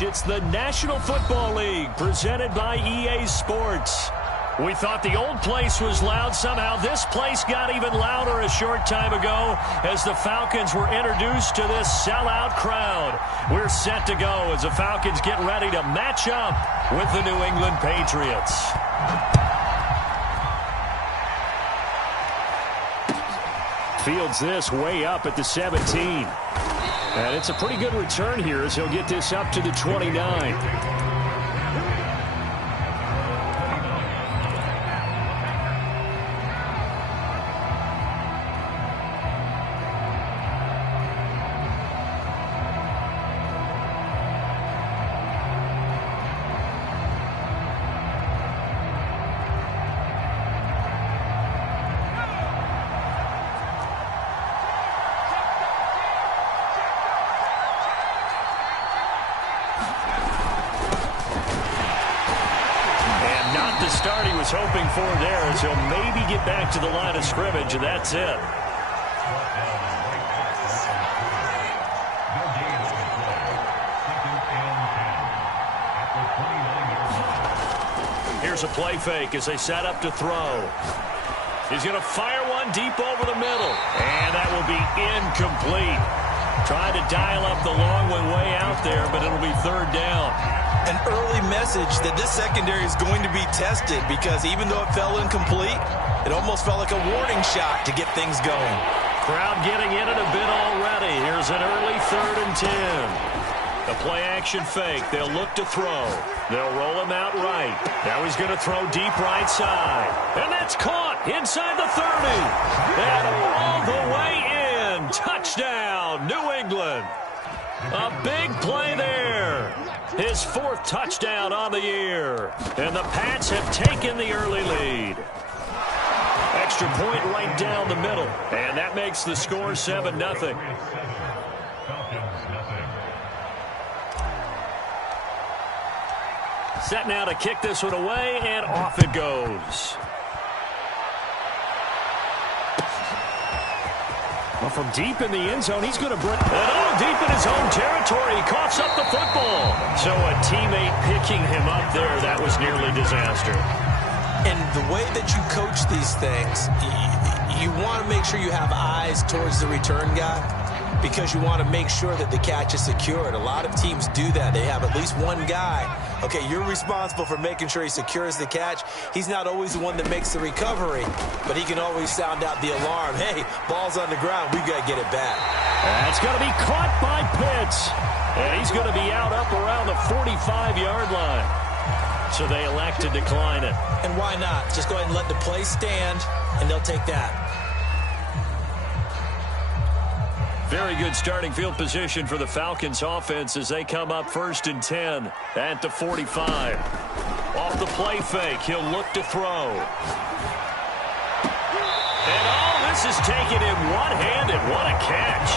It's the National Football League presented by EA Sports. We thought the old place was loud. Somehow this place got even louder a short time ago as the Falcons were introduced to this sellout crowd. We're set to go as the Falcons get ready to match up with the New England Patriots. Fields this way up at the 17. And it's a pretty good return here as he'll get this up to the 29. Start he was hoping for there as he'll maybe get back to the line of scrimmage, and that's it. Here's a play fake as they set up to throw. He's going to fire one deep over the middle, and that will be incomplete. Trying to dial up the long one way out there, but it'll be third down. An early message that this secondary is going to be tested because even though it fell incomplete, it almost felt like a warning shot to get things going. Crowd getting in it a bit already. Here's an early 3rd and 10. The play-action fake. They'll look to throw. They'll roll him out right. Now he's going to throw deep right side. And that's caught inside the 30. And all the way in. Touchdown, New England. A big play there. His 4th touchdown on the year. And the Pats have taken the early lead. Extra point right down the middle. And that makes the score 7-0. Set now to kick this one away, and off it goes. Well, from deep in the end zone, he's going to bring it all deep in his own territory. He coughs up the football. So a teammate picking him up there, that was nearly disaster. And the way that you coach these things, you want to make sure you have eyes towards the return guy because you want to make sure that the catch is secured. A lot of teams do that. They have at least one guy. Okay, you're responsible for making sure he secures the catch. He's not always the one that makes the recovery, but he can always sound out the alarm. Hey, ball's on the ground. We've got to get it back. That's going to be caught by Pitts. And he's going to be out up around the 45-yard line. So they elect to decline it. And why not? Just go ahead and let the play stand, and they'll take that. Very good starting field position for the Falcons offense as they come up 1st and 10 at the 45. Off the play fake, he'll look to throw. And all this is taken in one-handed. What a catch.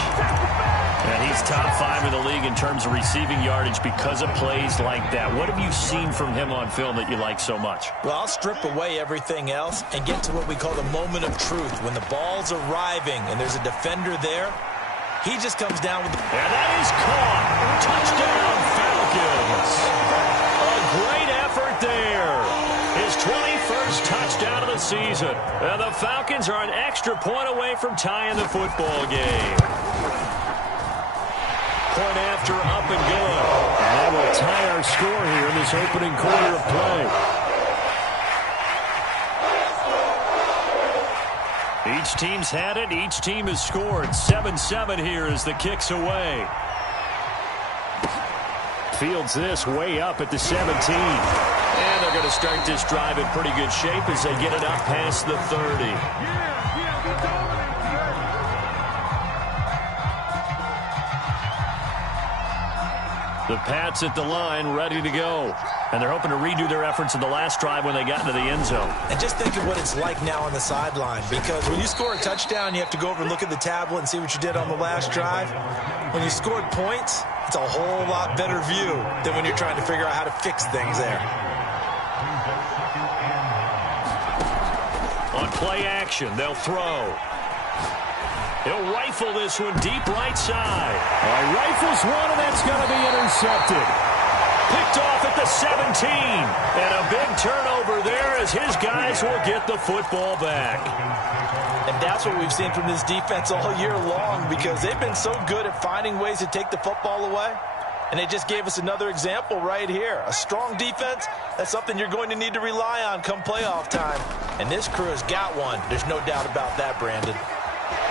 And he's top 5 in the league in terms of receiving yardage because of plays like that. What have you seen from him on film that you like so much? Well, I'll strip away everything else and get to what we call the moment of truth. When the ball's arriving and there's a defender there, he just comes down with the... And that is caught. Touchdown, Falcons. A great effort there. His 21st touchdown of the season. And the Falcons are an extra point away from tying the football game. Point after up and good. And that will tie our score here in this opening quarter of play. Each team's had it. Each team has scored. 7-7 here as the kick's away. Fields this way up at the 17. And they're going to start this drive in pretty good shape as they get it up past the 30. The Pats at the line, ready to go. And they're hoping to redo their efforts in the last drive when they got into the end zone. And just think of what it's like now on the sideline, because when you score a touchdown, you have to go over and look at the tablet and see what you did on the last drive. When you scored points, it's a whole lot better view than when you're trying to figure out how to fix things there. On play action, they'll throw. He'll rifle this one deep right side. Rifles one, and that's going to be intercepted. picked off at the 17. And a big turnover there as his guys will get the football back. And that's what we've seen from this defense all year long, because they've been so good at finding ways to take the football away. And they just gave us another example right here. A strong defense, that's something you're going to need to rely on come playoff time. And this crew has got one. There's no doubt about that, Brandon.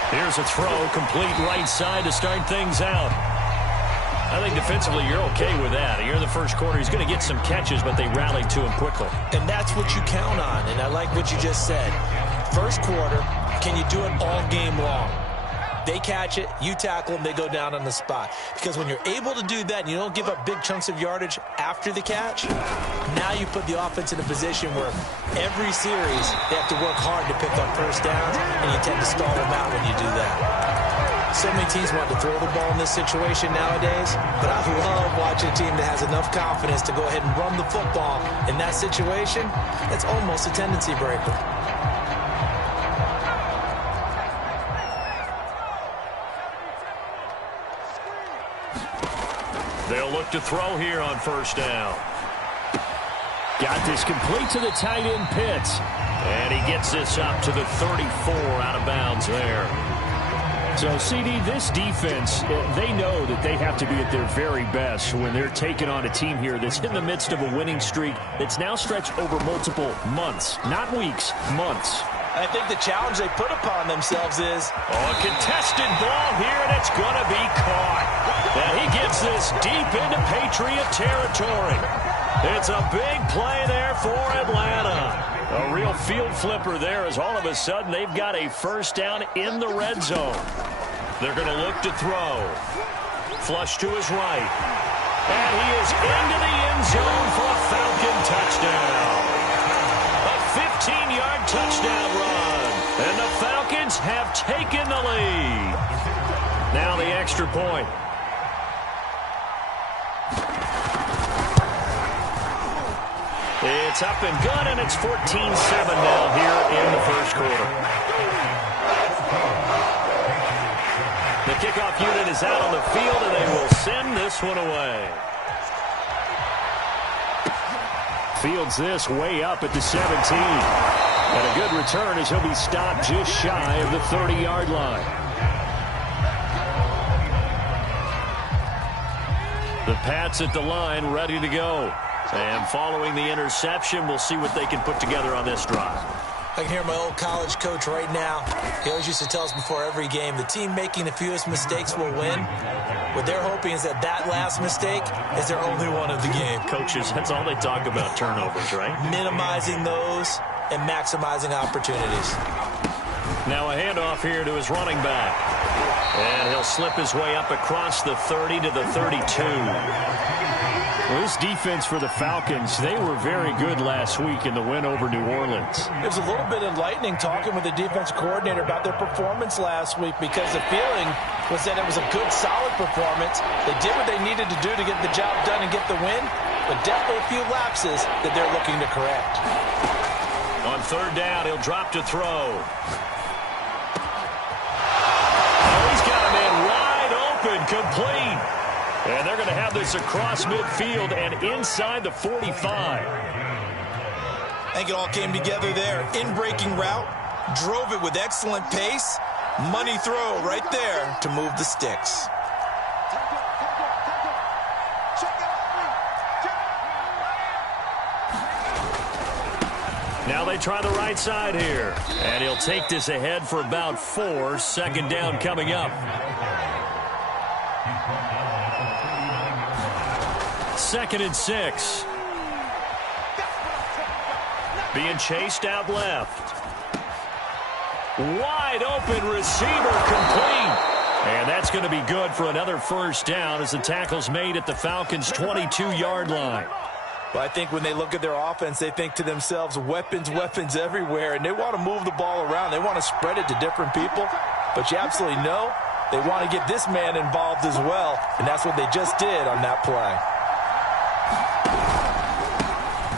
Here's a throw, complete right side to start things out. I think defensively you're okay with that. Here in the first quarter, he's going to get some catches, but they rallied to him quickly. And that's what you count on, and I like what you just said. First quarter, can you do it all game long? They catch it, you tackle them, they go down on the spot. Because when you're able to do that and you don't give up big chunks of yardage after the catch, now you put the offense in a position where every series they have to work hard to pick up first downs, and you tend to stall them out when you do that. So many teams want to throw the ball in this situation nowadays, but I love watching a team that has enough confidence to go ahead and run the football in that situation. That's almost a tendency breaker. They'll look to throw here on first down. Got this complete to the tight end Pitts. And he gets this up to the 34 out of bounds there. So, CD, this defense, they know that they have to be at their very best when they're taking on a team here that's in the midst of a winning streak that's now stretched over multiple months. Not weeks, months. I think the challenge they put upon themselves is... a contested ball here, and it's going to be caught. And he gets this deep into Patriot territory. It's a big play there for Atlanta. A real field flipper there as all of a sudden they've got a first down in the red zone. They're going to look to throw. Flush to his right. And he is into the end zone for a Falcon touchdown. A 15-yard touchdown run. And the Falcons have taken the lead. Now the extra point. It's up and good, and it's 14-7 now here in the first quarter. The kickoff unit is out on the field, and they will send this one away. Fields this way up at the 17. And a good return as he'll be stopped just shy of the 30-yard line. The Pats at the line, ready to go. And following the interception, we'll see what they can put together on this drive. I can hear my old college coach right now. He always used to tell us before every game, the team making the fewest mistakes will win. What they're hoping is that last mistake is their only one of the game. Coaches, that's all they talk about, turnovers, right? Minimizing those and maximizing opportunities. Now a handoff here to his running back. And he'll slip his way up across the 30 to the 32. Well, this defense for the Falcons, they were very good last week in the win over New Orleans. It was a little bit enlightening talking with the defense coordinator about their performance last week, because the feeling was that it was a good, solid performance. They did what they needed to do to get the job done and get the win, but definitely a few lapses that they're looking to correct. On third down, he'll drop to throw. Oh, he's got a man wide open, complete. And they're going to have this across midfield and inside the 45. I think it all came together there. In-breaking route, drove it with excellent pace. Money throw right there to move the sticks. Now they try the right side here. And he'll take this ahead for about 4. Second down coming up. Second and 6. Being chased out left. Wide open receiver, complete. And that's going to be good for another first down as the tackle's made at the Falcons' 22-yard line. Well, I think when they look at their offense, they think to themselves, weapons, weapons everywhere, and they want to move the ball around. They want to spread it to different people, but you absolutely know they want to get this man involved as well, and that's what they just did on that play.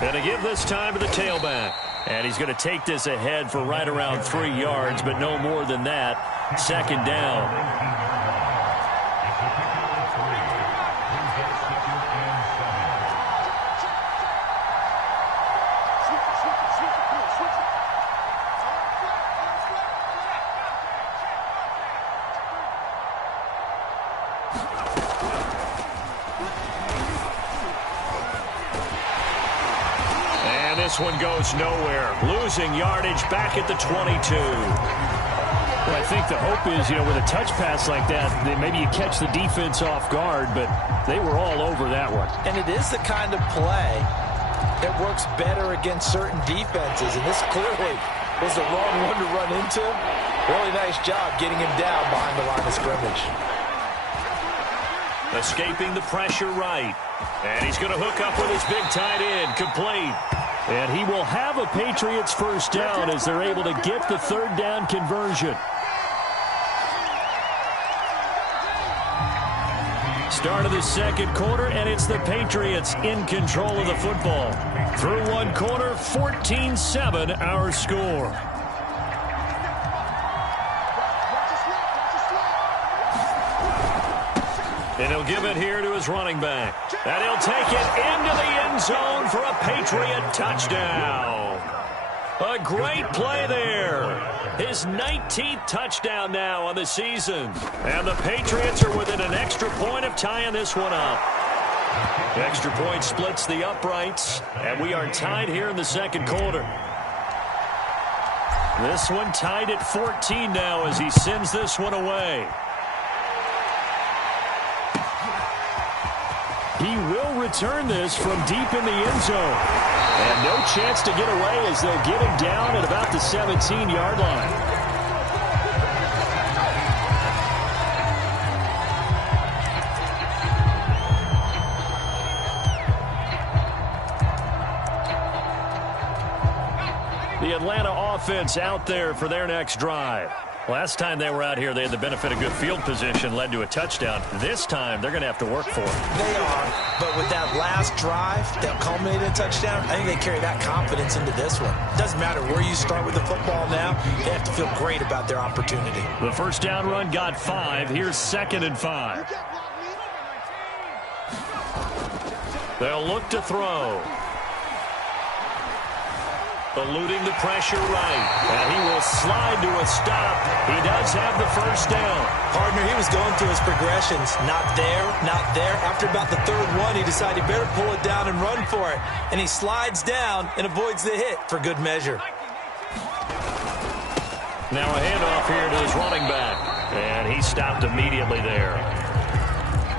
And to give this time to the tailback. And he's going to take this ahead for right around 3 yards, but no more than that. Second down. And this one goes nowhere. Losing yardage back at the 22. Well, I think the hope is, with a touch pass like that, that maybe you catch the defense off guard, but they were all over that one. And it is the kind of play that works better against certain defenses, and this clearly was the wrong one to run into. Really nice job getting him down behind the line of scrimmage. Escaping the pressure right. And he's going to hook up with his big tight end. Complete. And he will have a Patriots first down as they're able to get the third down conversion. Start of the second quarter, and it's the Patriots in control of the football. Through one quarter, 14-7 our score. And he'll give it here to his running back. And he'll take it into the end zone for a Patriot touchdown. A great play there. His 19th touchdown now on the season. And the Patriots are within an extra point of tying this one up. The extra point splits the uprights. And we are tied here in the second quarter. This one tied at 14 now as he sends this one away. He will return this from deep in the end zone. And no chance to get away as they'll get him down at about the 17-yard line. The Atlanta offense out there for their next drive. Last time they were out here, they had the benefit of good field position, led to a touchdown. This time, they're going to have to work for it. They are, but with that last drive that culminated in a touchdown, I think they carry that confidence into this one. It doesn't matter where you start with the football now. They have to feel great about their opportunity. The first down run got 5. Here's 2nd and 5. They'll look to throw. Eluding the pressure right. And he will slide to a stop. He does have the first down. Partner, he was going through his progressions. Not there, not there. After about the third one, he decided he better pull it down and run for it. And he slides down and avoids the hit for good measure. Now a handoff here to his running back. And he stopped immediately there.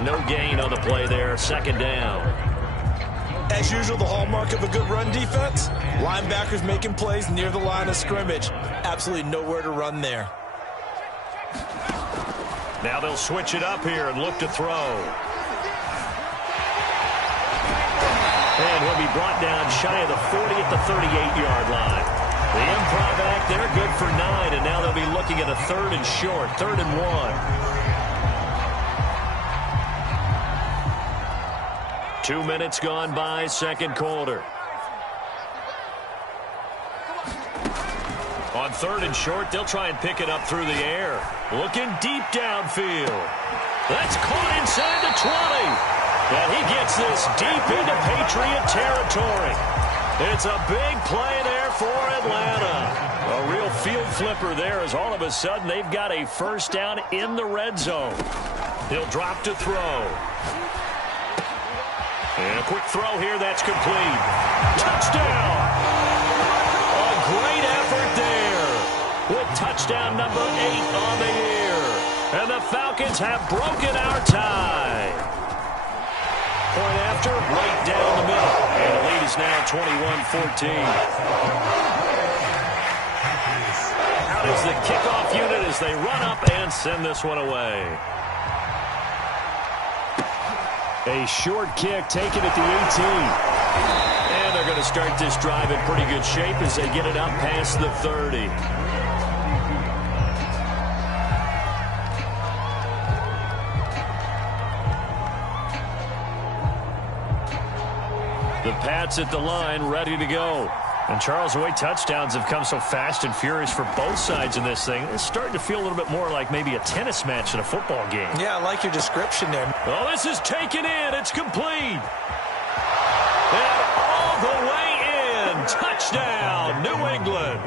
No gain on the play there. 2nd down. As usual, the hallmark of a good run defense, linebackers making plays near the line of scrimmage. Absolutely nowhere to run there. Now they'll switch it up here and look to throw. And he'll be brought down shy of the 40 at the 38-yard line. The improv act there, good for 9, and now they'll be looking at a 3rd and short, 3rd and 1. 2 minutes gone by, second quarter. On 3rd and short, they'll try and pick it up through the air. Looking deep downfield. That's caught inside the 20. And he gets this deep into Patriot territory. It's a big play there for Atlanta. A real field flipper there as all of a sudden they've got a first down in the red zone. He'll drop to throw. And a quick throw here, that's complete. Touchdown! A great effort there with touchdown number 8 on the year. And the Falcons have broken our tie. Point after, right down the middle. And the lead is now 21-14. Out is the kickoff unit as they run up and send this one away. A short kick taken at the 18. And they're going to start this drive in pretty good shape as they get it up past the 30. The Pats at the line, ready to go. And Charles, the way touchdowns have come so fast and furious for both sides in this thing, it's starting to feel a little bit more like maybe a tennis match in a football game. Yeah, I like your description there. Oh, this is taken in. It's complete. And all the way in. Touchdown, New England.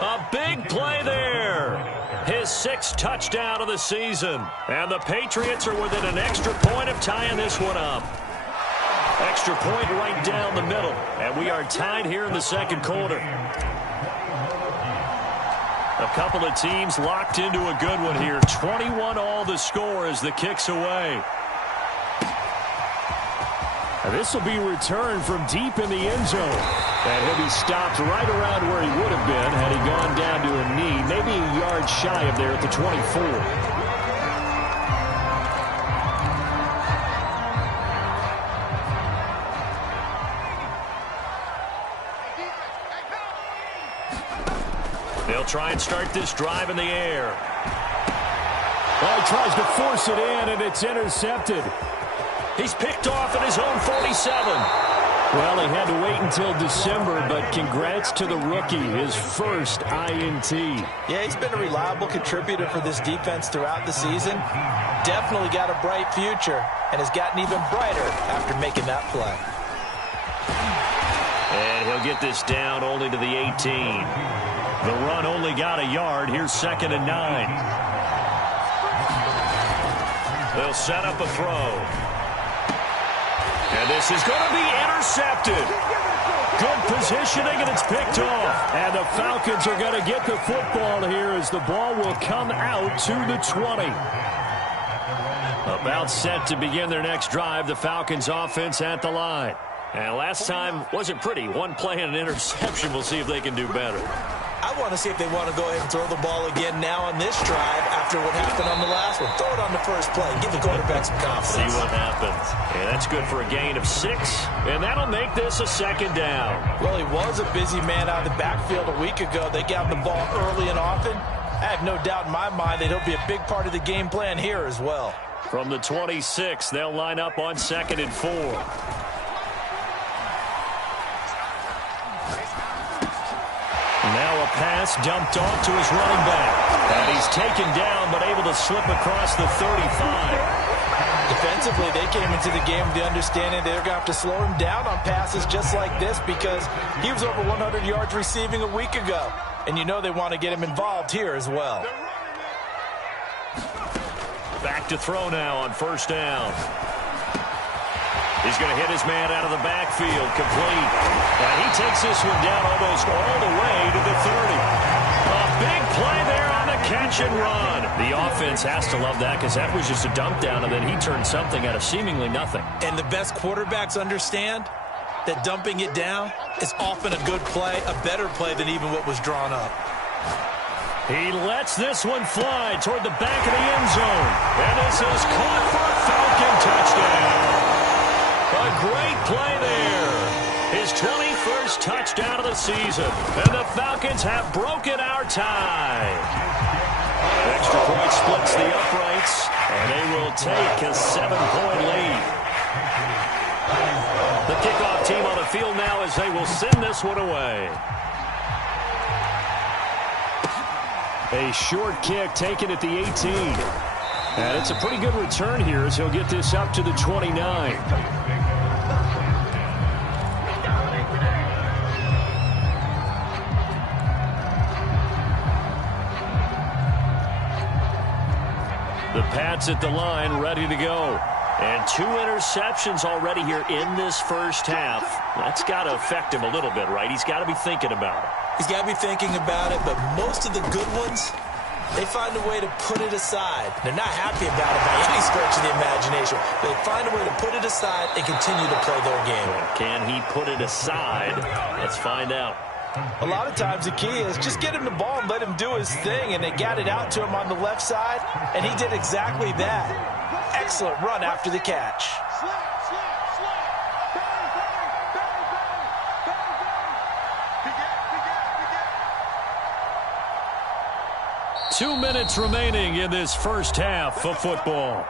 A big play there. His 6th touchdown of the season. And the Patriots are within an extra point of tying this one up. Extra point right down the middle. And we are tied here in the second quarter. A couple of teams locked into a good one here. 21 all the score as the kick's away. This will be returned from deep in the end zone. And he'll be stopped right around where he would have been had he gone down to a knee, maybe a yard shy of there at the 24. They'll try and start this drive in the air. Well, he tries to force it in, and it's intercepted. He's picked off at his own 47. Well, he had to wait until December, but congrats to the rookie, his first INT. Yeah, he's been a reliable contributor for this defense throughout the season. Definitely got a bright future and has gotten even brighter after making that play. And he'll get this down only to the 18. The run only got a yard. Here's 2nd and 9. They'll set up a throw. And this is going to be intercepted. Good positioning, and it's picked off. And the Falcons are going to get the football here as the ball will come out to the 20. About set to begin their next drive, the Falcons offense at the line. And last time wasn't pretty. One play and an interception. We'll see if they can do better. I want to see if they want to go ahead and throw the ball again now on this drive after what happened on the last one. Throw it on the first play. Give the quarterback some confidence. See what happens. And that's good for a gain of 6. And that'll make this a 2nd down. Well, he was a busy man out of the backfield a week ago. They got the ball early and often. I have no doubt in my mind that he'll be a big part of the game plan here as well. From the 26, they'll line up on 2nd and 4. Now a pass dumped off to his running back. And he's taken down but able to slip across the 35. Defensively, they came into the game with the understanding they're going to have to slow him down on passes just like this because he was over 100 yards receiving a week ago. And you know they want to get him involved here as well. Back to throw now on 1st down. He's going to hit his man out of the backfield, complete. And he takes this one down almost all the way to the 30. A big play there on the catch and run. The offense has to love that because that was just a dump down, and then he turned something out of seemingly nothing. And the best quarterbacks understand that dumping it down is often a good play, a better play than even what was drawn up. He lets this one fly toward the back of the end zone. And this is caught for a Falcon touchdown. A great play there. His 21st touchdown of the season. And the Falcons have broken our tie. Extra point splits the uprights, and they will take a 7-point lead. The kickoff team on the field now as they will send this one away. A short kick taken at the 18. And it's a pretty good return here as he'll get this up to the 29. The Pats at the line, ready to go. And 2 interceptions already here in this first half. That's got to affect him a little bit, right? He's got to be thinking about it. He's got to be thinking about it, but most of the good ones, they find a way to put it aside. They're not happy about it by any stretch of the imagination. They find a way to put it aside and continue to play their game. Can he put it aside? Let's find out. A lot of times the key is just get him the ball and let him do his thing, and they got it out to him on the left side, and he did exactly that. Excellent run after the catch. Two minutes remaining in this first half of football.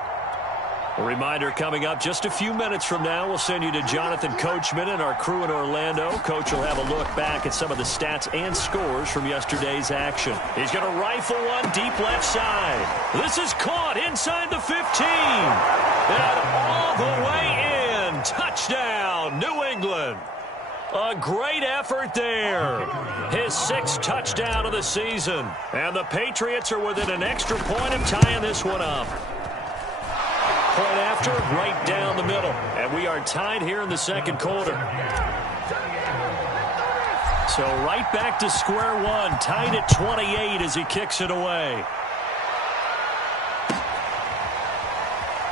A reminder coming up just a few minutes from now. We'll send you to Jonathan Coachman and our crew in Orlando. Coach will have a look back at some of the stats and scores from yesterday's action. He's going to rifle one deep left side. This is caught inside the 15. And all the way in. Touchdown, New England. A great effort there. His 6th touchdown of the season. And the Patriots are within an extra point of tying this one up. Point after, right down the middle. And we are tied here in the second quarter. So right back to square one. Tied at 28 as he kicks it away.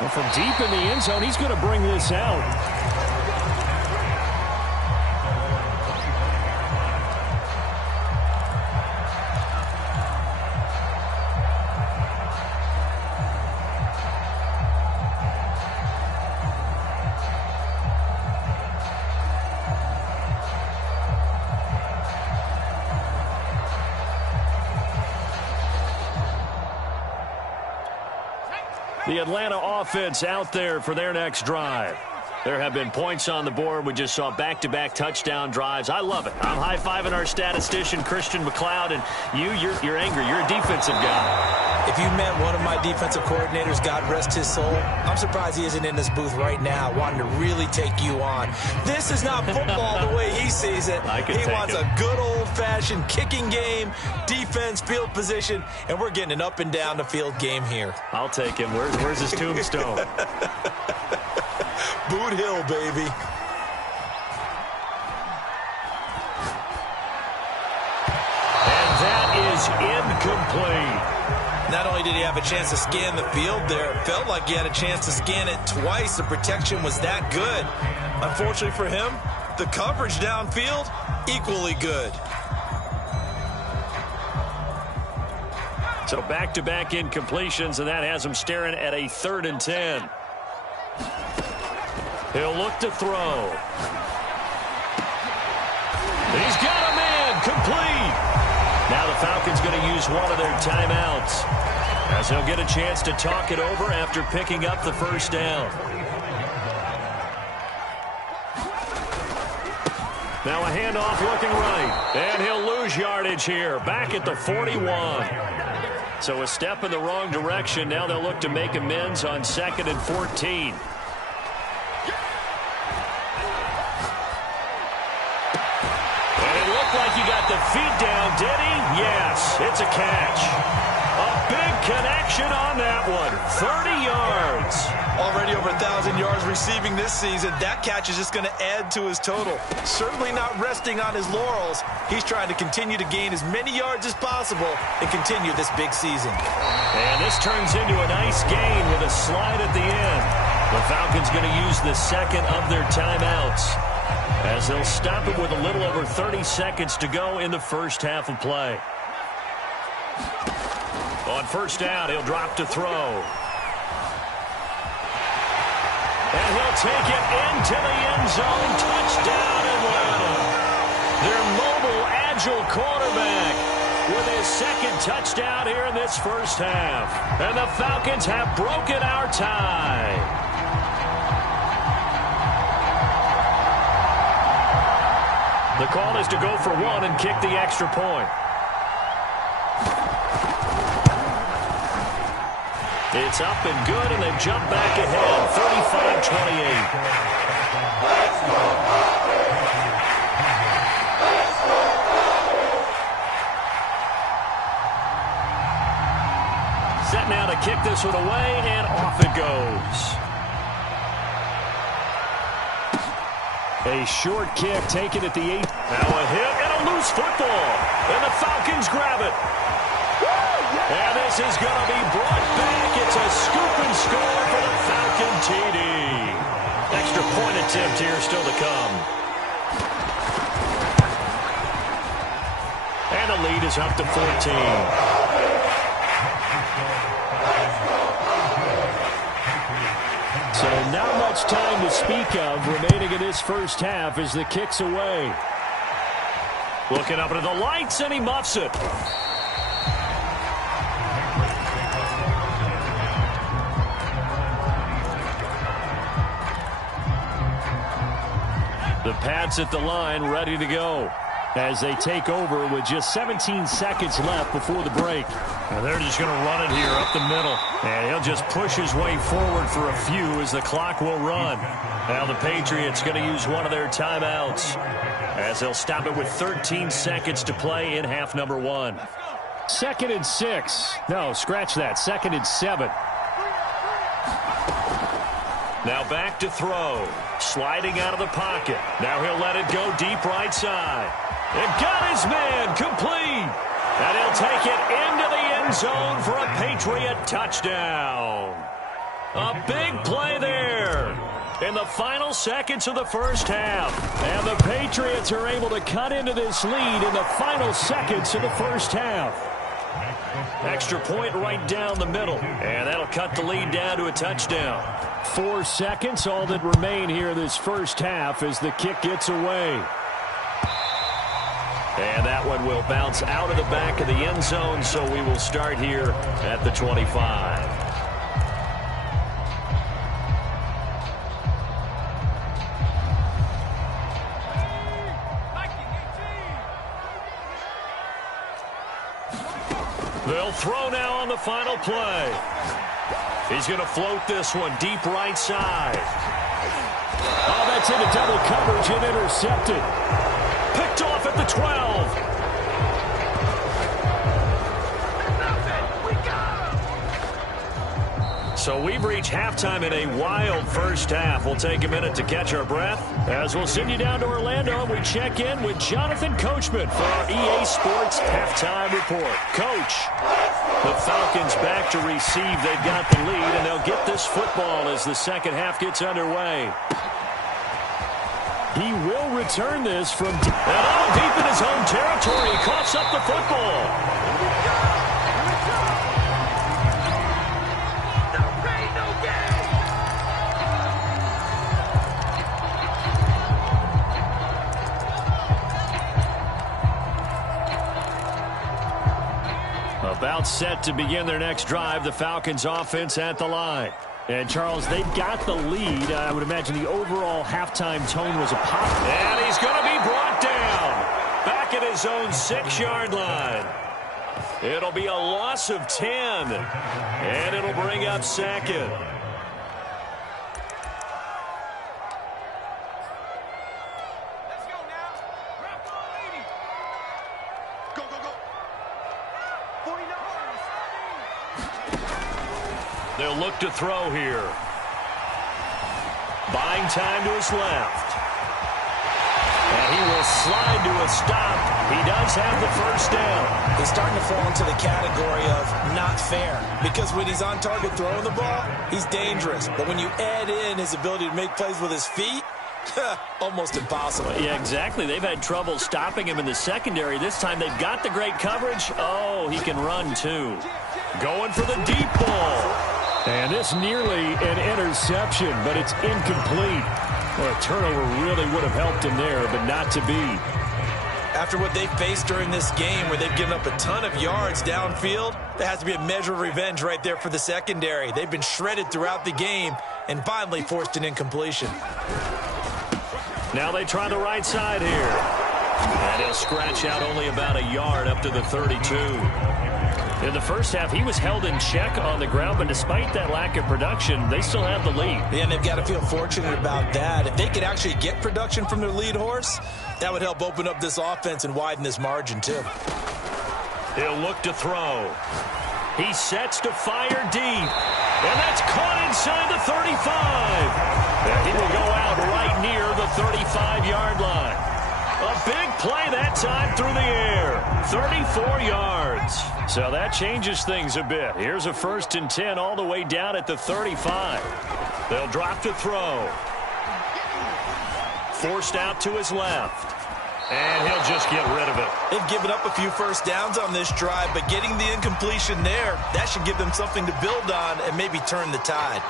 Well, from deep in the end zone, he's going to bring this out. The Atlanta offense out there for their next drive. There have been points on the board. We just saw back-to-back touchdown drives. I love it. I'm high-fiving our statistician, Christian McLeod, and you're angry. You're a defensive guy. If you met one of my defensive coordinators, God rest his soul, I'm surprised he isn't in this booth right now wanting to really take you on. This is not football the way he sees it. He wants a good old-fashioned kicking game, defense, field position, and we're getting an up-and-down-the-field game here. I'll take him. Where's his tombstone? Boot Hill, baby. And that is incomplete. Not only did he have a chance to scan the field there, it felt like he had a chance to scan it twice. The protection was that good. Unfortunately for him, the coverage downfield, equally good. So back-to-back incompletions, and that has him staring at a 3rd and 10. He'll look to throw. He's got a man, complete. Now the Falcons going to use one of their timeouts, as he'll get a chance to talk it over after picking up the first down. Now a handoff looking right, and he'll lose yardage here, back at the 41. So a step in the wrong direction. Now they'll look to make amends on 2nd and 14. Like he got the feet down, did he? Yes, it's a catch. A big connection on that one. 30 yards. Already over 1,000 yards receiving this season. That catch is just going to add to his total. Certainly not resting on his laurels. He's trying to continue to gain as many yards as possible and continue this big season. And this turns into a nice gain with a slide at the end. The Falcons going to use the second of their timeouts, as they'll stop it with a little over 30 seconds to go in the first half of play. On first down, he'll drop to throw. And he'll take it into the end zone. Touchdown, Atlanta. Their mobile, agile quarterback with his 2nd touchdown here in this first half. And the Falcons have broken our tie. The call is to go for one and kick the extra point. It's up and good, and they've jumped back ahead, 35-28. Set now to kick this one away, and off it goes. A short kick taken at the 8. Now a hit and a loose football. And the Falcons grab it. And this is going to be brought back. It's a scoop and score for the Falcon TD. Extra point attempt here still to come. And the lead is up to 14. So not much time to speak of remaining in this first half as the kick's away. Looking up into the lights, and he muffs it. The Pats at the line, ready to go, as they take over with just 17 seconds left before the break. And they're just going to run it here up the middle. And he'll just push his way forward for a few as the clock will run. Now the Patriots going to use one of their timeouts as they'll stop it with 13 seconds to play in half number 1. 2nd and 6. No, scratch that. 2nd and 7. Now back to throw. Sliding out of the pocket. Now he'll let it go deep right side. And got his man complete. And he'll take it into the end zone for a Patriot touchdown. A big play there in the final seconds of the first half. And the Patriots are able to cut into this lead in the final seconds of the first half. Extra point right down the middle. And that'll cut the lead down to a touchdown. 4 seconds, all that remain here this first half as the kick gets away. And that one will bounce out of the back of the end zone, so we will start here at the 25. They'll throw now on the final play. He's going to float this one deep right side. Oh, that's into double coverage and intercepted. Picked off at the 12. So we've reached halftime in a wild first half. We'll take a minute to catch our breath as we'll send you down to Orlando and we check in with Jonathan Coachman for our EA Sports Halftime Report. Coach, the Falcons back to receive. They've got the lead, and they'll get this football as the second half gets underway. He will return this from deep in his own territory. He coughs up the football. About set to begin their next drive, the Falcons offense at the line. And, Charles, they've got the lead. I would imagine the overall halftime tone was a pop. And he's going to be brought down back at his own 6-yard line. It'll be a loss of 10, and it'll bring up second. They'll look to throw here. Buying time to his left. And he will slide to a stop. He does have the first down. He's starting to fall into the category of not fair. Because when he's on target throwing the ball, he's dangerous. But when you add in his ability to make plays with his feet, almost impossible. Yeah, exactly. They've had trouble stopping him in the secondary. This time they've got the great coverage. Oh, he can run too. Going for the deep ball. And this nearly an interception, but it's incomplete. Well, a turnover really would have helped him there, but not to be. After what they faced during this game where they've given up a ton of yards downfield, there has to be a measure of revenge right there for the secondary. They've been shredded throughout the game and finally forced an incompletion. Now they try the right side here. And he'll scratch out only about a yard up to the 32. In the first half, he was held in check on the ground, but despite that lack of production, they still have the lead. Yeah, and they've got to feel fortunate about that. If they could actually get production from their lead horse, that would help open up this offense and widen this margin, too. He'll look to throw. He sets to fire deep. And that's caught inside the 35. And he will go out right near the 35-yard line. A big play that time through the air. 34 yards. So that changes things a bit. Here's a 1st and 10 all the way down at the 35. They'll drop to throw. Forced out to his left. And he'll just get rid of it. They've given up a few first downs on this drive, but getting the incompletion there, that should give them something to build on and maybe turn the tide.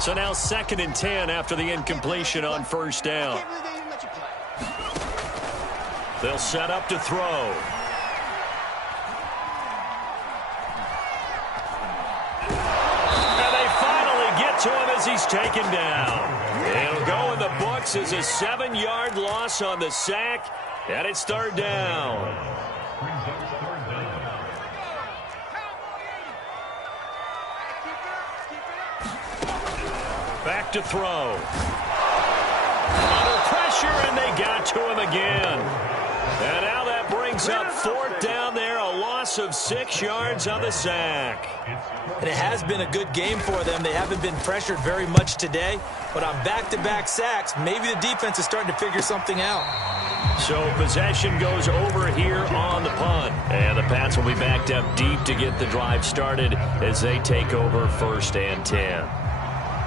So now 2nd and 10 after the incompletion on 1st down. They'll set up to throw. as he's taken down. It'll go in the books as a 7-yard loss on the sack, and it's third down. Back to throw. Under pressure, and they got to him again. And now that brings up fourth down there, a loss of 6 yards on the sack. And it has been a good game for them. They haven't been pressured very much today, but on back-to-back sacks, maybe the defense is starting to figure something out. So possession goes over here on the punt. And the Pats will be backed up deep to get the drive started as they take over 1st and 10.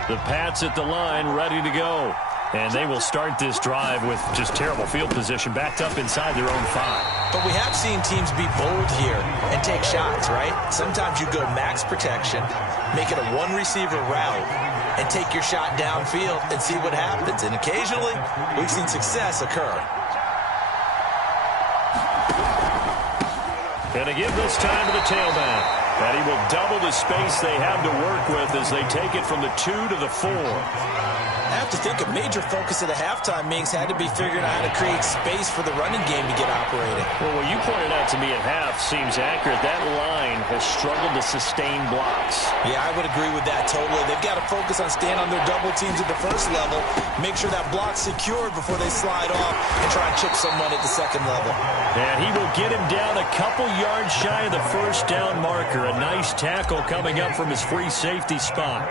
The Pats at the line ready to go. And they will start this drive with just terrible field position, backed up inside their own 5. But we have seen teams be bold here and take shots, right? Sometimes you go max protection, make it a one-receiver route, and take your shot downfield and see what happens. And occasionally, we've seen success occur. And to give this time to the tailback. And he will double the space they have to work with as they take it from the 2 to the 4. I have to think a major focus of the halftime meetings had to be figuring out how to create space for the running game to get operating. Well, what you pointed out to me at half seems accurate. That line has struggled to sustain blocks. Yeah, I would agree with that totally. They've got to focus on staying on their double teams at the first level, make sure that block's secured before they slide off and try and chip someone at the second level. And he will get him down a couple yards shy of the first down marker. A nice tackle coming up from his free safety spot.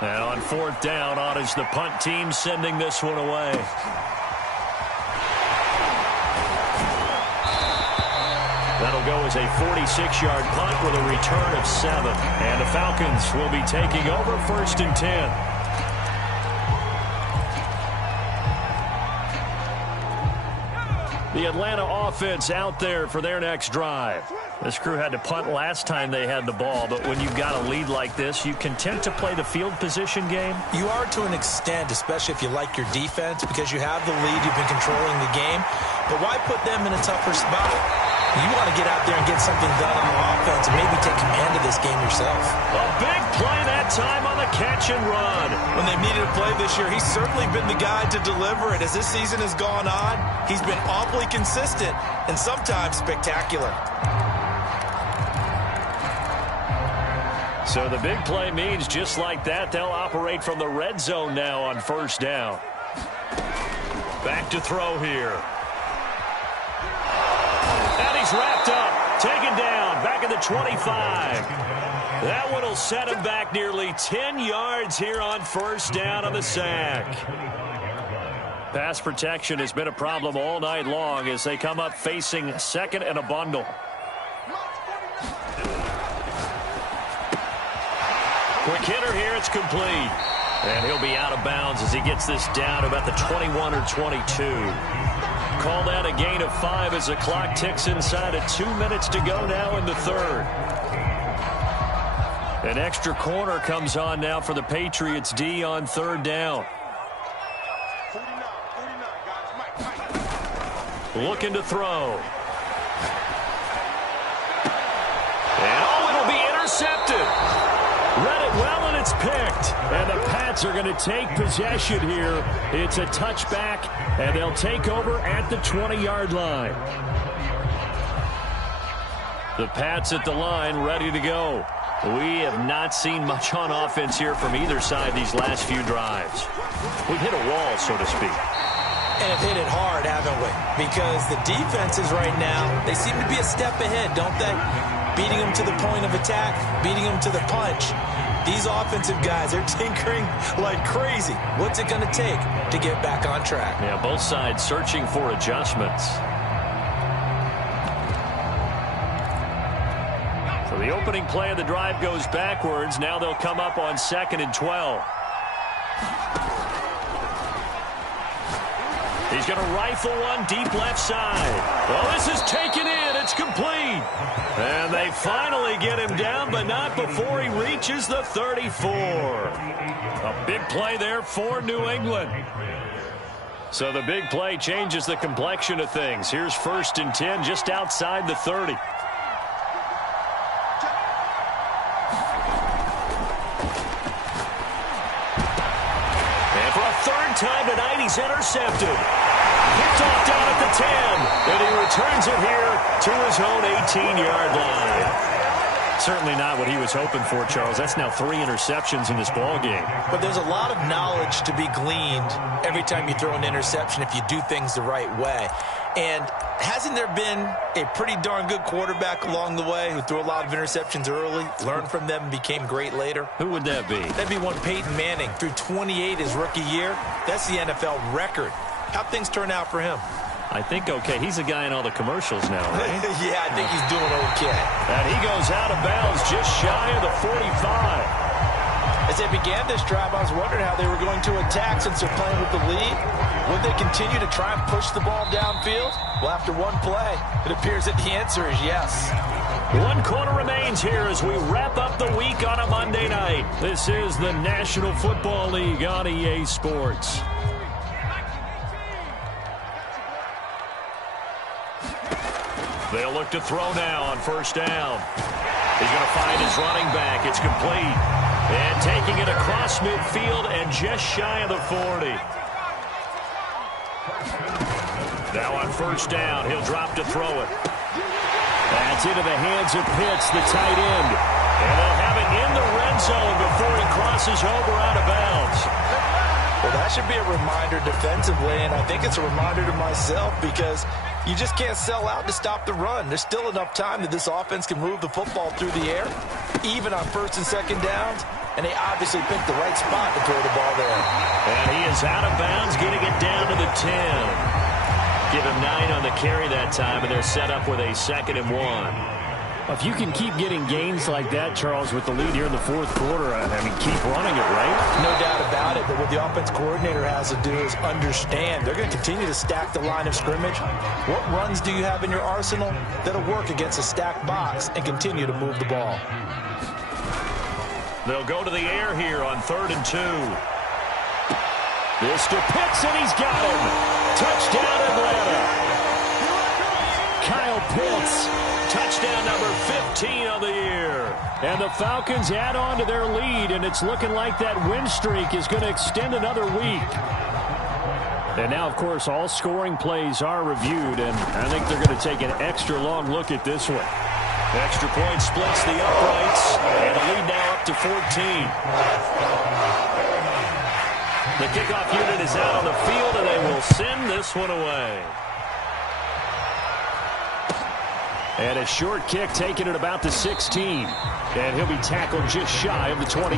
And on 4th down, on is the punt team sending this one away. That'll go as a 46-yard punt with a return of 7. And the Falcons will be taking over 1st and 10. The Atlanta offense out there for their next drive. This crew had to punt last time they had the ball, but when you've got a lead like this, you content to play the field position game? You are to an extent, especially if you like your defense, because you have the lead, you've been controlling the game. But why put them in a tougher spot? You want to get out there and get something done on the offense and maybe take command of this game yourself. A big play that time on the catch and run. When they've needed a play this year, he's certainly been the guy to deliver it. As this season has gone on, he's been awfully consistent and sometimes spectacular. So the big play means just like that, they'll operate from the red zone now on 1st down. Back to throw here. And he's wrapped up, taken down, back at the 25. That one will set him back nearly 10 yards here on 1st down on the sack. Pass protection has been a problem all night long as they come up facing 2nd and a bundle. Quick hitter here, it's complete. And he'll be out of bounds as he gets this down to about the 21 or 22. Call that a gain of 5 as the clock ticks inside of 2 minutes to go now in the 3rd. An extra corner comes on now for the Patriots D on 3rd down. Looking to throw. And it'll be intercepted. Read it well, and it's picked. And the Pats are going to take possession here. It's a touchback, and they'll take over at the 20-yard line. The Pats at the line, ready to go. We have not seen much on offense here from either side these last few drives. We've hit a wall, so to speak. And have hit it hard, haven't we? Because the defenses right now, they seem to be a step ahead, don't they? Beating them to the point of attack, beating them to the punch. These offensive guys are tinkering like crazy. What's it going to take to get back on track? Yeah, both sides searching for adjustments. So the opening play of the drive goes backwards. Now they'll come up on 2nd and 12. He's going to rifle one deep left side. Well, this is taken in. It's complete. And they finally get him down, but not before he reaches the 34. A big play there for New England. So the big play changes the complexion of things. Here's 1st and 10 just outside the 30. third time tonight he's intercepted. Picked off down at the 10, and he returns it here to his own 18-yard line. Certainly not what he was hoping for, Charles. That's now 3 interceptions in this ball game. But there's a lot of knowledge to be gleaned every time you throw an interception if you do things the right way. And hasn't there been a pretty darn good quarterback along the way who threw a lot of interceptions early, learned from them, and became great later? Who would that be? That'd be one Peyton Manning. Threw 28 his rookie year. That's the NFL record. How'd things turn out for him? I think okay. He's a guy in all the commercials now, right? Yeah, I think he's doing okay. And he goes out of bounds just shy of the 45. As they began this drive, I was wondering how they were going to attack since they're playing with the lead. Would they continue to try and push the ball downfield? Well, after one play, it appears that the answer is yes. 1 quarter remains here as we wrap up the week on a Monday night. This is the National Football League on EA Sports. They'll look to throw now on first down. He's going to find his running back. It's complete. And taking it across midfield and just shy of the 40. Now on first down, he'll drop to throw it. That's into the hands of Pitts, the tight end. And they'll have it in the red zone before he crosses over out of bounds. Well, that should be a reminder defensively, and I think it's a reminder to myself because you just can't sell out to stop the run. There's still enough time that this offense can move the football through the air, even on first and second downs, and they obviously picked the right spot to throw the ball there. And he is out of bounds, getting it down to the 10. Give him 9 on the carry that time, and they're set up with a 2nd and 1. If you can keep getting gains like that, Charles, with the lead here in the 4th quarter, I mean, keep running it, right? No doubt about it, but what the offense coordinator has to do is understand. They're going to continue to stack the line of scrimmage. What runs do you have in your arsenal that'll work against a stacked box and continue to move the ball? They'll go to the air here on 3rd and 2. This to Pitts, and he's got him. Touchdown, Atlanta. Kyle Pitts. Touchdown number 15 of the year. And the Falcons add on to their lead, and it's looking like that win streak is going to extend another week. And now, of course, all scoring plays are reviewed, and I think they're going to take an extra long look at this one. Extra point splits the uprights, and the lead now up to 14. The kickoff unit is out on the field, and they will send this one away. And a short kick taken at about the 16. And he'll be tackled just shy of the 25.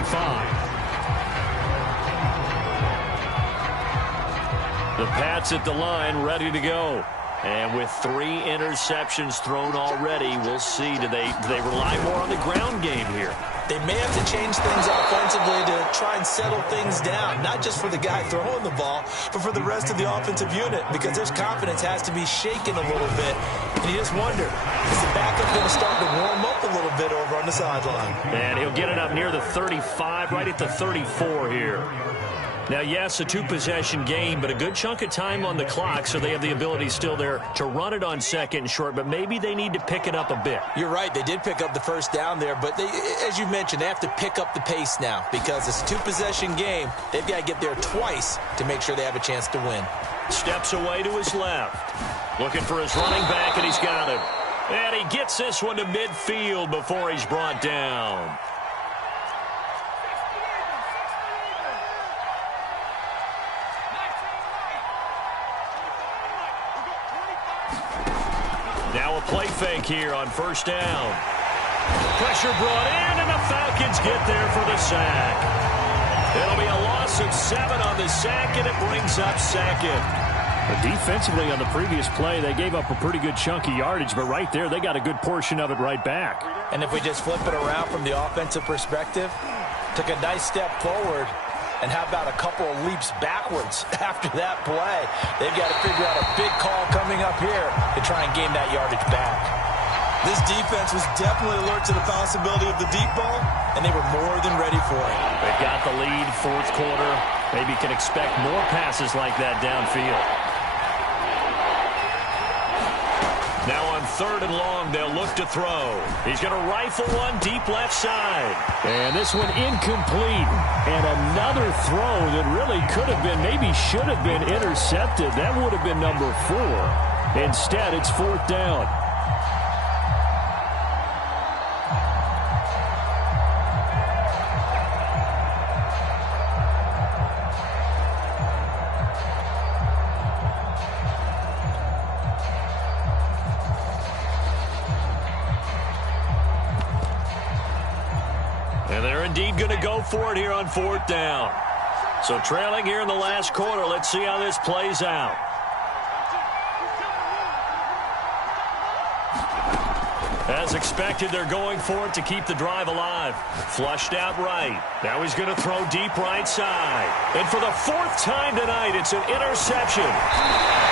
The Pats at the line, ready to go. And with 3 interceptions thrown already, we'll see. Do they rely more on the ground game here? They may have to change things offensively to try and settle things down, not just for the guy throwing the ball, but for the rest of the offensive unit, because their confidence has to be shaken a little bit. And you just wonder, is the backup going to start to warm up a little bit over on the sideline? And he'll get it up near the 35, right at the 34 here. Now, yes, a 2-possession game, but a good chunk of time on the clock, so they have the ability still there to run it on 2nd and short, but maybe they need to pick it up a bit. You're right. They did pick up the first down there, but they, as you mentioned, they have to pick up the pace now because it's a 2-possession game. They've got to get there twice to make sure they have a chance to win. Steps away to his left. Looking for his running back, and he's got him. And he gets this one to midfield before he's brought down. Now a play fake here on first down. Pressure brought in, and the Falcons get there for the sack. It'll be a loss of 7 on the sack, and it brings up 2nd. But defensively on the previous play, they gave up a pretty good chunk of yardage, but right there, they got a good portion of it right back. And if we just flip it around from the offensive perspective, took a nice step forward, and how about a couple of leaps backwards after that play? They've got to figure out a big call coming up here to try and gain that yardage back. This defense was definitely alert to the possibility of the deep ball, and they were more than ready for it. They've got the lead, 4th quarter. Maybe can expect more passes like that downfield. Now on 3rd and long. They'll look to throw. He's going to rifle one deep left side. And this one incomplete. And another throw that really could have been, maybe should have been intercepted. That would have been number 4. Instead, it's 4th down. And they're indeed going to go for it here on 4th down. So trailing here in the last quarter. Let's see how this plays out. As expected, they're going for it to keep the drive alive. Flushed out right. Now he's going to throw deep right side. And for the 4th time tonight, it's an interception.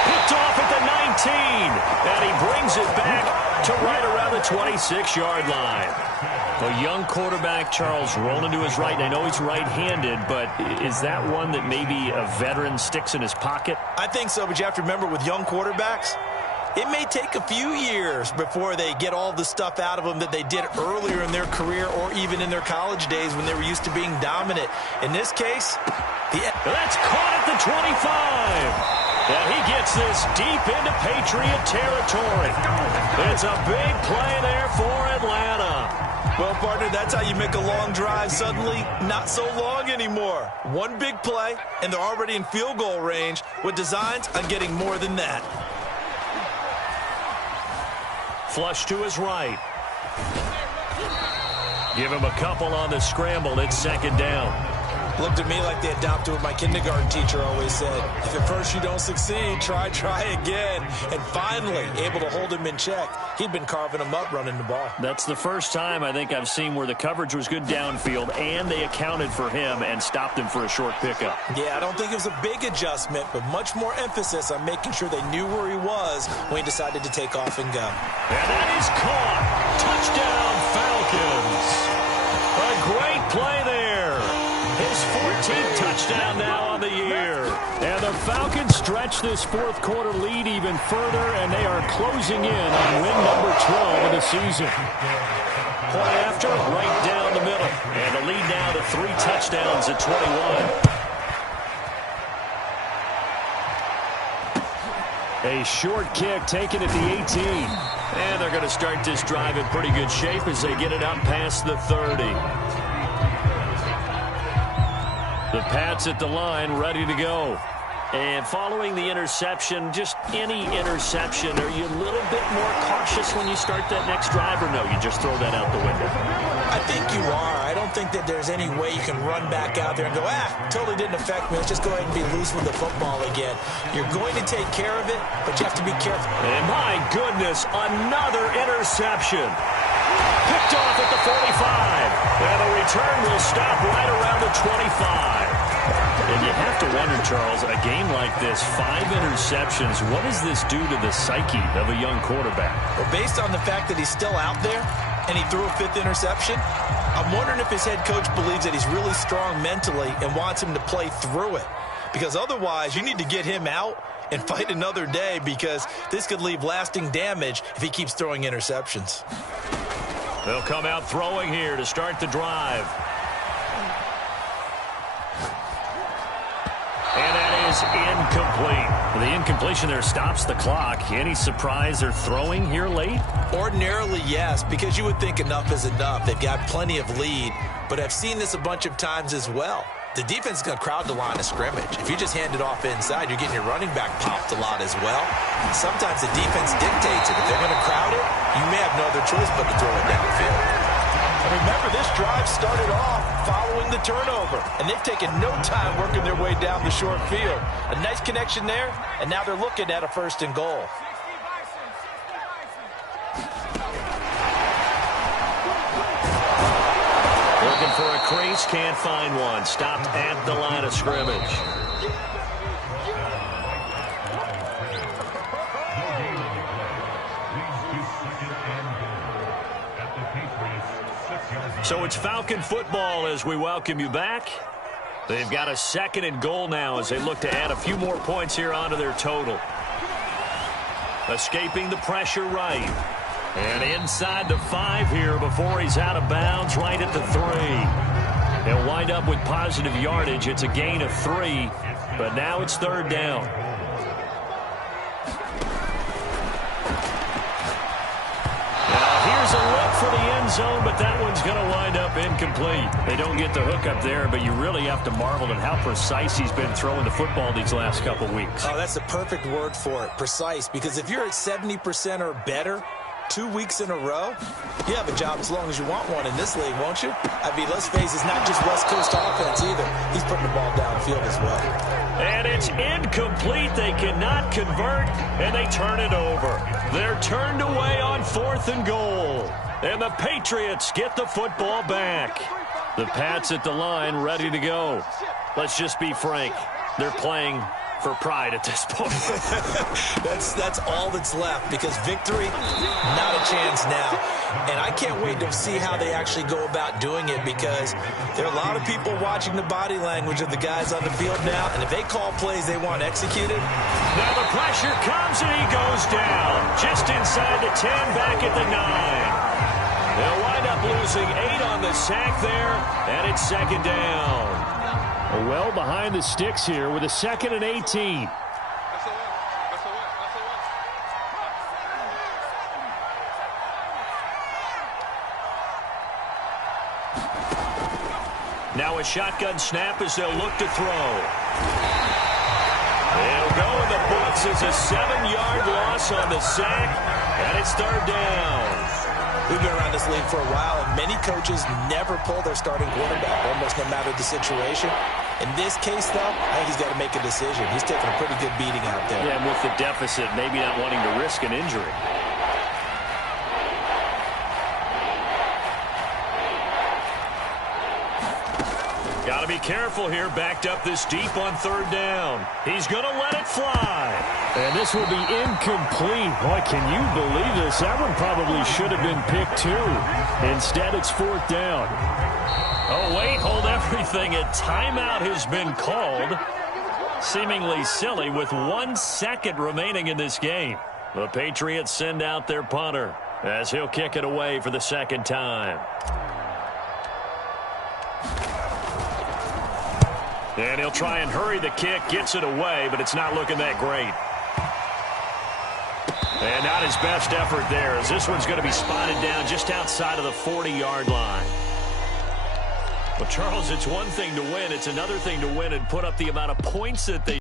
Picked off at the 19. And he brings it back to right around the 26-yard line. A young quarterback, Charles, rolling to his right. And I know he's right-handed, but is that one that maybe a veteran sticks in his pocket? I think so, but you have to remember with young quarterbacks, it may take a few years before they get all the stuff out of them that they did earlier in their career or even in their college days when they were used to being dominant. In this case, that's caught at the 25. And he gets this deep into Patriot territory. It's a big play there for Atlanta. Well, partner, that's how you make a long drive suddenly not so long anymore. One big play, and they're already in field goal range with designs on getting more than that. Flush to his right. Give him a couple on the scramble. It's 2nd down. Looked at me like they adopted what my kindergarten teacher always said. If at first you don't succeed, try again. And finally, able to hold him in check. He'd been carving him up running the ball. That's the first time I think I've seen where the coverage was good downfield and they accounted for him and stopped him for a short pickup. Yeah, I don't think it was a big adjustment, but much more emphasis on making sure they knew where he was when he decided to take off and go. And that is caught. Touchdown, Falcons. A great play there. His 14th touchdown now on the year. And the Falcons stretch this 4th quarter lead even further, and they are closing in on win number 12 of the season. Play after, right down the middle. And the lead now to 3 touchdowns at 21. A short kick taken at the 18. And they're going to start this drive in pretty good shape as they get it up past the 30. The Pats at the line, ready to go. And following the interception, just any interception, are you a little bit more cautious when you start that next drive, or no, you just throw that out the window? I think you are. I don't think that there's any way you can run back out there and go, totally didn't affect me. Let's just go ahead and be loose with the football again. You're going to take care of it, but you have to be careful. And my goodness, another interception. Picked off at the 45. And the return will stop right around the 25. And you have to wonder, Charles, a game like this, 5 interceptions, what does this do to the psyche of a young quarterback? Well, based on the fact that he's still out there and he threw a 5th interception, I'm wondering if his head coach believes that he's really strong mentally and wants him to play through it. Because otherwise, you need to get him out and fight another day, because this could leave lasting damage if he keeps throwing interceptions. They'll come out throwing here to start the drive. And that is incomplete. The incompletion there stops the clock. Any surprise they're throwing here late? Ordinarily, yes, because you would think enough is enough. They've got plenty of lead, but I've seen this a bunch of times as well. The defense is going to crowd the line of scrimmage. If you just hand it off inside, you're getting your running back popped a lot as well. Sometimes the defense dictates it. If they're going to crowd it, you may have no other choice but to throw it downfield. Remember, this drive started off following the turnover, and they've taken no time working their way down the short field. A nice connection there, and now they're looking at a 1st and goal. Looking for a crease, can't find one. Stopped at the line of scrimmage. So it's Falcon football as we welcome you back. They've got a 2nd and goal now as they look to add a few more points here onto their total. Escaping the pressure right. And inside the 5 here before he's out of bounds right at the 3. He'll wind up with positive yardage. It's a gain of 3, but now it's 3rd down. Now here's a look for the end zone, but that one's going to wind up incomplete. They don't get the hook up there, but you really have to marvel at how precise he's been throwing the football these last couple weeks. Oh, that's the perfect word for it, precise, because if you're at 70% or better 2 weeks in a row, you have a job as long as you want one in this league, won't you? I mean, let's face it, it's not just West Coast offense either. He's putting the ball downfield as well. And it's incomplete. They cannot convert, and they turn it over. They're turned away on 4th and goal. And the Patriots get the football back. The Pats at the line ready to go. Let's just be frank. They're playing for pride at this point. That's all that's left, because victory, not a chance now. And I can't wait to see how they actually go about doing it, because there are a lot of people watching the body language of the guys on the field now, and if they call plays they want executed. Now the pressure comes and he goes down. Just inside the 10, back at the 9. They'll wind up losing 8 on the sack there, and it's 2nd down. Well behind the sticks here with a 2nd and 18. Now a shotgun snap as they'll look to throw. They'll go in the books as a 7-yard loss on the sack, and it's 3rd down. We've been around this league for a while, and many coaches never pull their starting quarterback, almost no matter the situation. In this case, though, I think he's got to make a decision. He's taking a pretty good beating out there. Yeah, and with the deficit, maybe not wanting to risk an injury. Got to be careful here, backed up this deep on 3rd down. He's going to let it fly. And this will be incomplete. Boy, can you believe this? That one probably should have been picked too. Instead, it's 4th down. Oh, wait, hold everything. A timeout has been called. Seemingly silly with 1 second remaining in this game. The Patriots send out their punter as he'll kick it away for the 2nd time. And he'll try and hurry the kick, gets it away, but it's not looking that great. And not his best effort there, as this one's going to be spotted down just outside of the 40-yard line. Well, Charles, it's one thing to win. It's another thing to win and put up the amount of points that they